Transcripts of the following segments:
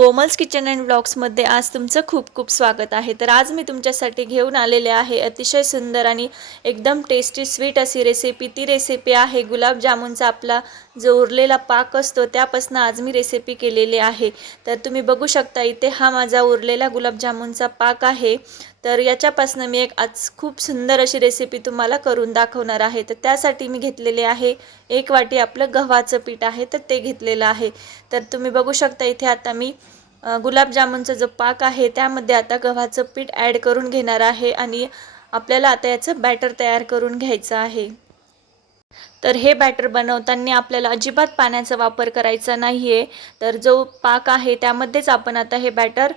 Komal's kitchen and ब्लॉग्समध्ये आज तुमचं खूप खूप स्वागत आहे. तर आज मी तुमच्यासाठी घेऊन आलेले आहे अतिशय सुंदर आणि एकदम टेस्टी स्वीट अशी रेसिपी ती रेसिपी आहे गुलाबजामुनचा आपला जो उरलेला पाक असतो त्यापासून आज मी रेसिपी केलेली आहे. तर तुम्ही बघू शकता इथे हा माझा उरलेला गुलाबजामुनचा पाक आहे. तर याच्यापासून मी एक आज खूप सुंदर अशी रेसिपी तुम्हाला करून दाखवणार आहे. तर त्यासाठी मी घेतलेले आहे एक वाटी आपलं गव्हाचं पीठ आहे तर ते घेतलेलं आहे. तर तुम्ही बघू शकता इथे आता मी गुलाबजामुनचा जो पाक आहे त्यामध्ये आता गव्हाचं पीठ ॲड करून घेणार आहे आणि आपल्याला आता याचं बॅटर तयार करून घ्यायचं आहे. तर हे बॅटर बनवताना आपल्याला अजिबात पाण्याचा वापर करायचा नाही आहे तर जो पाक आहे त्यामध्येच आपण आता हे बॅटर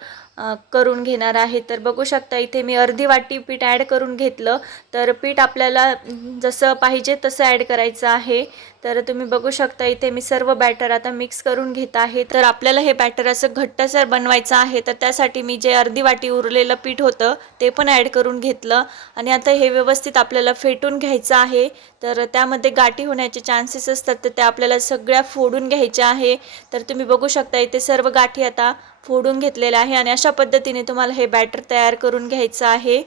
करून घेणार आहे. तर बघू शकता इथे मी अर्धी वाटी पीठ ॲड करून घेतलं. तर पीठ आपल्याला जसं पाहिजे तसं ॲड करायचं आहे. तर तुम्ही बघू शकता इथे मी सर्व बॅटर आता मिक्स करून घेत आहे. तर आपल्याला हे बॅटर असं घट्टसर बनवायचं आहे. तर त्यासाठी मी जे अर्धी वाटी उरलेलं पीठ होतं ते पण ॲड करून घेतलं. आणि आता हे व्यवस्थित आपल्याला फेटून घ्यायचं आहे. तर त्यामध्ये गाठी होण्याचे चान्सेस असतात तर त्या आपल्याला सगळ्या फोडून घ्यायच्या आहे. तर तुम्ही बघू शकता इथे सर्व गाठी आता फोडून घेतलेलं आहे आणि अशा पद्धतीने तुम्हाला हे बॅटर तयार करून घ्यायचं आहे.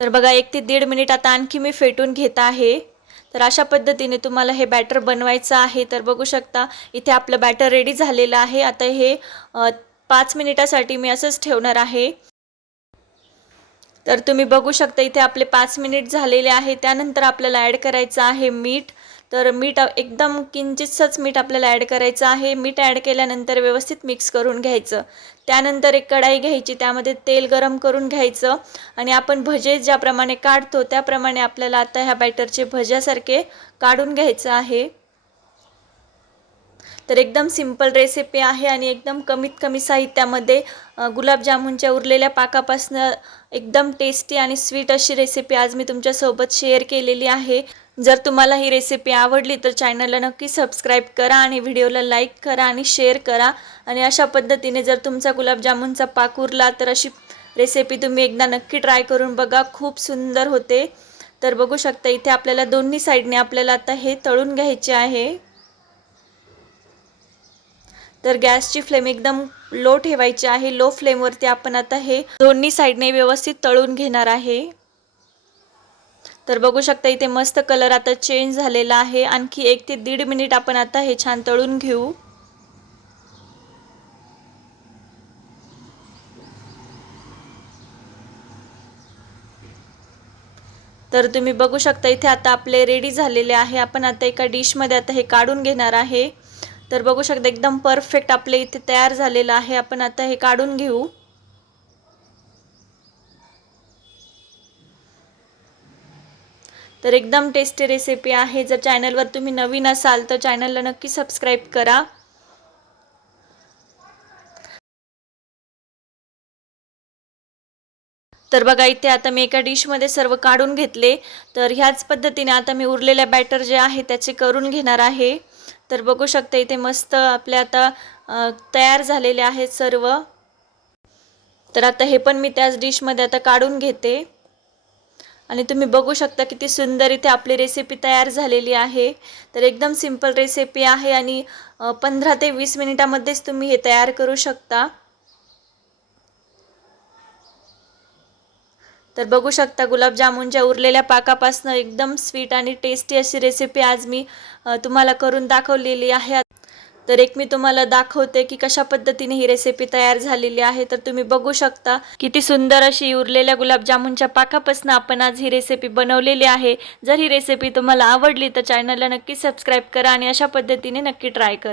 तर बघा एक ते दीड मिनिट आता आणखी मी फेटून घेत आहे. तर अशा पद्धतीने तुम्हाला हे बॅटर बनवायचं आहे. तर बघू शकता इथे आपलं बॅटर रेडी झालेलं आहे. आता हे पाच मिनिटासाठी मी असंच ठेवणार आहे. तर तुम्ही बघू शकता इथे आपले पाच मिनिट झालेले आहे. त्यानंतर आपल्याला ॲड करायचं आहे मीठ. तर मीठ एकदम किंचितसंच मीठ आपल्याला ॲड करायचं आहे. मीठ ॲड केल्यानंतर व्यवस्थित मिक्स करून घ्यायचं. त्यानंतर एक कढाई घ्यायची त्यामध्ये तेल गरम करून घ्यायचं. आणि आपण भजे ज्याप्रमाणे काढतो त्याप्रमाणे आपल्याला आता ह्या बॅटरचे भज्यासारखे काढून घ्यायचं आहे. तर एकदम सिंपल रेसिपी आहे आणि एकदम कमीत कमी साहित्यामध्ये गुलाबजामुनच्या उरलेल्या पाकापासनं एकदम टेस्टी आणि स्वीट अशी रेसिपी आज मी तुमच्यासोबत शेअर केलेली आहे. जर तुम्हाला ही रेसिपी आवडली तर चॅनलला नक्की सबस्क्राईब करा आणि व्हिडिओला लाईक करा आणि शेअर करा. आणि अशा पद्धतीने जर तुमचा गुलाबजामुनचा पाक उरला तर अशी रेसिपी तुम्ही एकदा नक्की ट्राय करून बघा. खूप सुंदर होते. तर बघू शकता इथे आपल्याला दोन्ही साईडने आपल्याला आता हे तळून घ्यायचे आहे. तर गॅसची फ्लेम एकदम लो ठेवायची आहे. लो फ्लेमवरती आपण आता हे दोन्ही साईडने व्यवस्थित तळून घेणार आहे. तर बघू शकता इथे मस्त कलर आता चेंज झालेला आहे. आणखी एक ते दीड मिनिट आपण आता हे छान तळून घेऊ. तर तुम्ही बघू शकता इथे आता आपले रेडी झालेले आहे. आपण आता एका डिशमध्ये आता हे काढून घेणार आहे. तर बघू शकता एकदम परफेक्ट आपले इथे तयार झालेलं आहे. आपण आता हे काढून घेऊ. तर एकदम टेस्टी रेसिपी आहे. जर चॅनलवर तुम्ही नवीन असाल तर चॅनलला नक्की सबस्क्राईब करा. तर बघा इथे आता मी एका डिशमध्ये सर्व काढून घेतले. तर ह्याच पद्धतीने आता मी उरलेल्या बॅटर जे आहे त्याचे करून घेणार आहे. तर बघू शकता इथे मस्त आपले आता तयार झालेले आहेत सर्व. तर आता हे पण मी त्याच डिशमध्ये आता काढून घेते. आणि तुम्ही बघू शकता किती सुंदर इथे आपली रेसिपी तयार झालेली आहे. तर एकदम सिंपल रेसिपी आहे आणि पंधरा ते वीस मिनिटामध्येच तुम्ही हे तयार करू शकता. तर बघू शकता गुलाबजामुनच्या उरलेल्या पाकापासून एकदम स्वीट आणि टेस्टी अशी रेसिपी आज मी तुम्हाला करून दाखवलेली आहे. तर एक मी तुम्हाला दाखवते की कशा पद्धतीने ही रेसिपी तयार झालेली आहे. तर तुम्ही बघू शकता किती सुंदर अशी उरलेल्या गुलाबजामुनच्या पाकापासून आपण आज ही रेसिपी बनवलेली आहे. जर ही रेसिपी तुम्हाला आवडली तर चॅनलला नक्की सबस्क्राईब करा आणि अशा पद्धतीने नक्की ट्राय करा.